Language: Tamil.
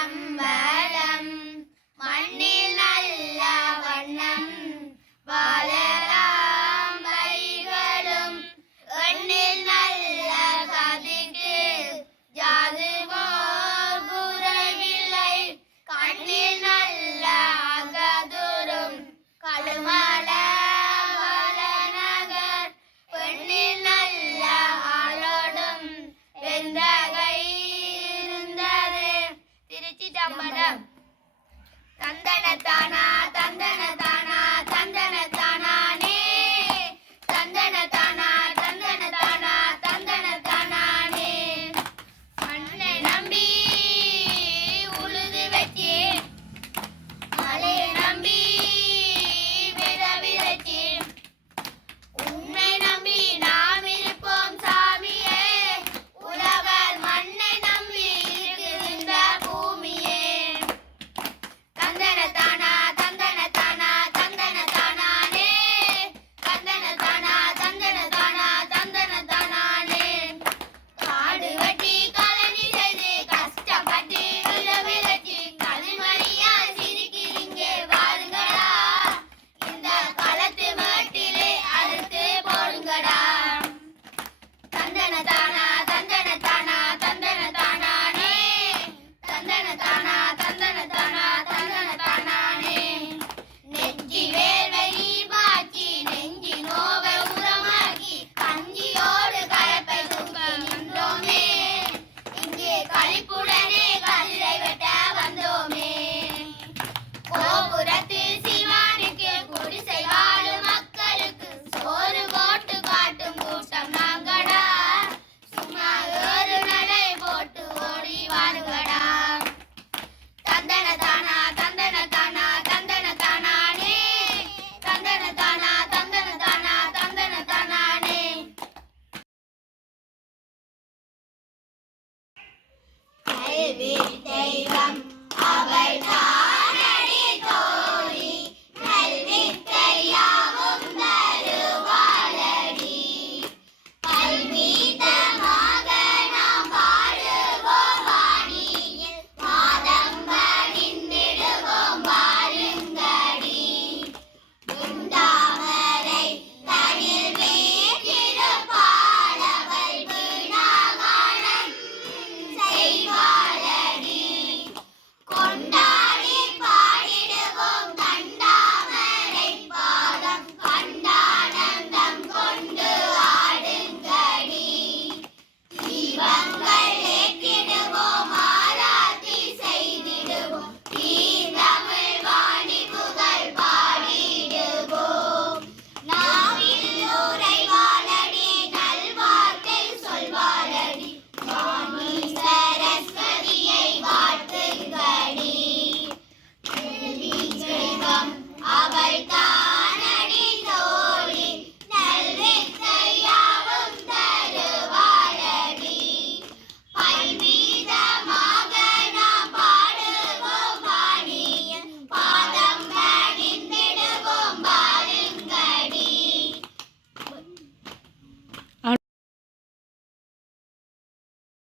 திருச்சிற்றம்பலம். மண்ணில் நல்ல வண்ணம் வளராம் பயிர்களும் எண்ணில் நல்ல கதிக்கு ஜாதுவோர் குறைவில்லை. கண்ணில் நல்ல அகதுரும் கழுமல வளநகர் பெண்ணில் நல்ல ஆளோடும் வெந்தகை இருந்தது. திருச்சிற்றம்பலம். தந்தனத்தானா தந்தனத்தானா தந்தனத்தானே தந்தனத்தானா தந்தனத்தானா தந்தனத்தானே. மண்ணை நம்பி உழுது வச்சு மழையை நம்பி வித விதைச்சு உன்னை நம்பி நாம் இருப்போம் சாமியே. உழவர் மண்ணை நம்பி இருக்குது இந்த பூமியே. தந்தனத்தானா தந்தனத்தானா தந்தனத்தானே தந்தனத்தானா தந்தனத்தானா தந்தனத்தானே. காடு வெட்டி கழனி செய்து கஷ்டப்பட்டு வித விதைச்சு கதிர்மணியா சிரிக்கிறீங்க வாருங்கடா. இந்த களத்து மேட்டிலே அறுத்து போடுங்கடா. தந்தனத்தானா தந்தனத்தானா தந்தனத்தானே தந்தனத்தானா தந்தனத்தானா தந்தனத்தானே. நெஞ்சி வேர்வை பாய்ச்சி நெஞ்சி நோவை உரமாக்கி கஞ்சியோடு கலப்பை தூக்கி நின்றோமே. இங்கே களிப்புடனே கதிரை வெட்ட வந்தோமே. கோபுரத்து சிவானுக்கு குடிசை வாழும் மக்களுக்கு சோறு போட்டு காட்டும் கூட்டம் நாங்கடா. சும்மா ஒரு நடை போட்டு ஓடி வாருங்கடா. தந்தனத்தானா தந்தனத்தானா தந்தனத்தானே தந்தனத்தானா தந்தனத்தானா தந்தனத்தானே. கல்வி தெய்வம் அவள்